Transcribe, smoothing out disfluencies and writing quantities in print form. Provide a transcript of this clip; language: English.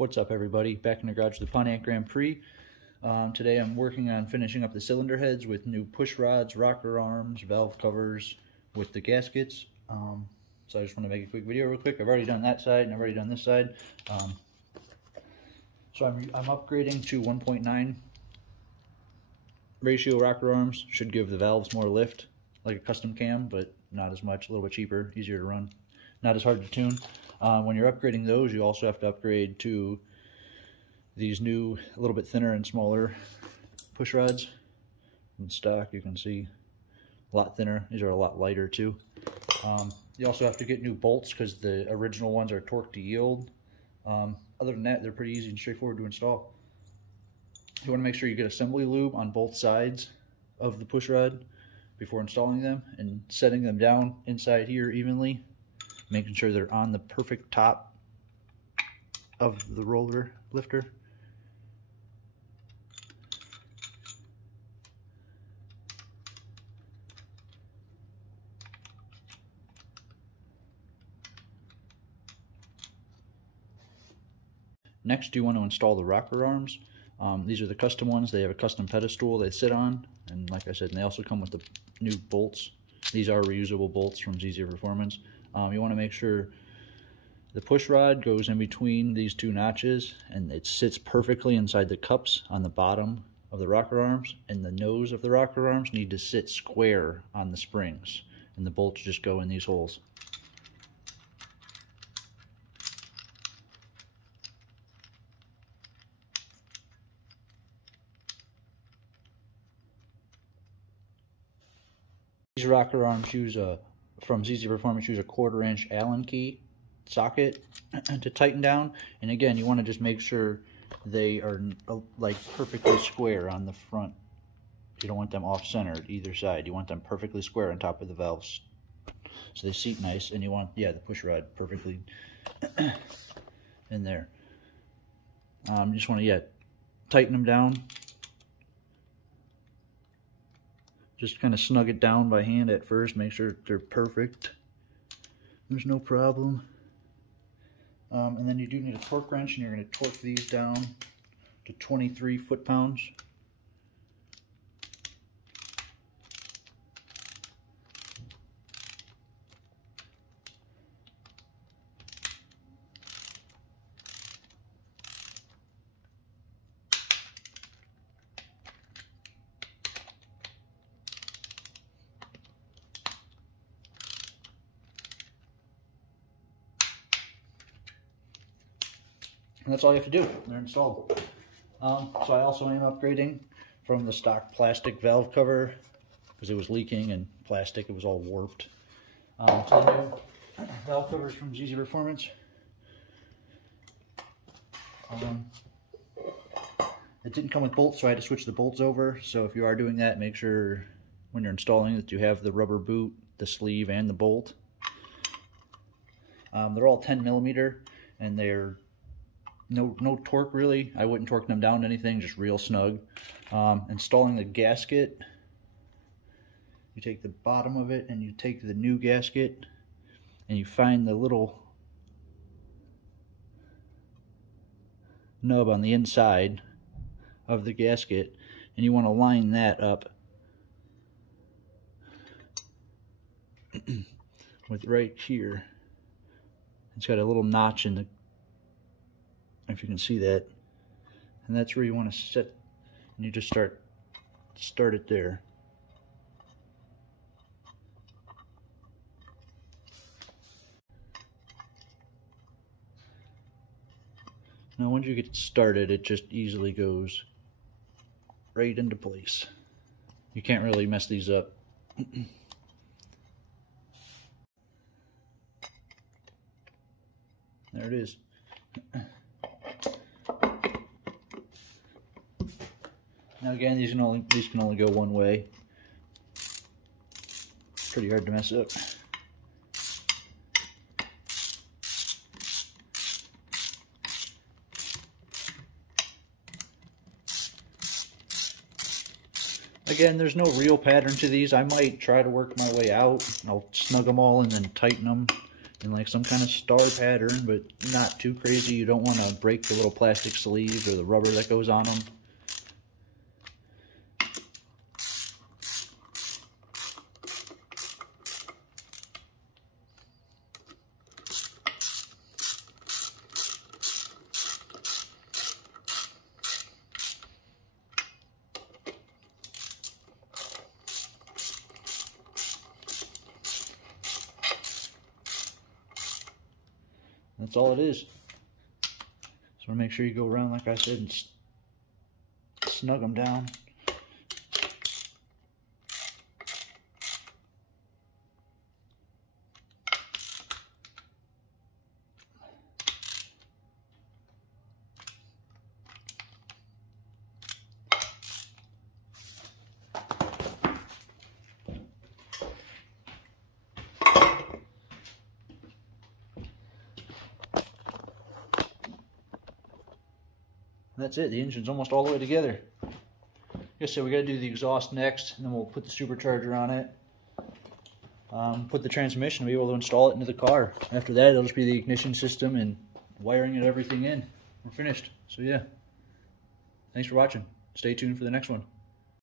What's up, everybody? Back in the garage with the Pontiac Grand Prix. Today I'm working on finishing up the cylinder heads with new push rods, rocker arms, valve covers with the gaskets. So I just want to make a quick video real quick. I've already done that side and I've already done this side. So I'm upgrading to 1.9 ratio rocker arms. Should give the valves more lift, like a custom cam, but not as much, a little bit cheaper, easier to run, not as hard to tune. When you're upgrading those, you also have to upgrade to these new, a little bit thinner and smaller push rods. In stock, you can see a lot thinner. These are a lot lighter too. You also have to get new bolts because the original ones are torque to yield. Other than that, they're pretty easy and straightforward to install. You want to make sure you get assembly lube on both sides of the push rod before installing them and setting them down inside here evenly, making sure they're on the perfect top of the roller lifter. Next, you want to install the rocker arms. These are the custom ones. They have a custom pedestal they sit on, and like I said, they also come with the new bolts. These are reusable bolts from ZZ Performance. You want to make sure the push rod goes in between these two notches and it sits perfectly inside the cups on the bottom of the rocker arms, and the nose of the rocker arms need to sit square on the springs, and the bolts just go in these holes. These rocker arms use from ZZ Performance use a 1/4 inch Allen key socket to tighten down. And again, you want to just make sure they are like perfectly square on the front. You don't want them off-centered either side. You want them perfectly square on top of the valves, so they seat nice. And you want, yeah, the push rod perfectly in there. You just want to, tighten them down. Just kind of snug it down by hand at first, make sure they're perfect. There's no problem. And then you do need a torque wrench, and you're going to torque these down to 23 foot-pounds. And that's all you have to do. They're installed. So I also am upgrading from the stock plastic valve cover because it was leaking and plastic, it was all warped. To the new valve covers from ZZ Performance. It didn't come with bolts, so I had to switch the bolts over. So if you are doing that, make sure when you're installing that you have the rubber boot, the sleeve, and the bolt. They're all 10mm, and they're no torque really. I wouldn't torque them down to anything, just real snug. Installing the gasket, you take the bottom of it and you take the new gasket and you find the little nub on the inside of the gasket, and you want to line that up with right here. It's got a little notch in the, if you can see that, and that's where you want to set, and you just start it there. Now once you get started, it just easily goes right into place. You can't really mess these up. There it is. Now again, these can only go one way. Pretty hard to mess up. Again, there's no real pattern to these. I might try to work my way out. I'll snug them all and then tighten them in like some kind of star pattern, but not too crazy. You don't want to break the little plastic sleeves or the rubber that goes on them. That's all it is. So make sure you go around, like I said, and snug them down. That's it. The engine's almost all the way together. Like I said, we got to do the exhaust next, and then we'll put the supercharger on it. Put the transmission, and be able to install it into the car. After that, it'll just be the ignition system and wiring and everything in. We're finished. So yeah, thanks for watching. Stay tuned for the next one.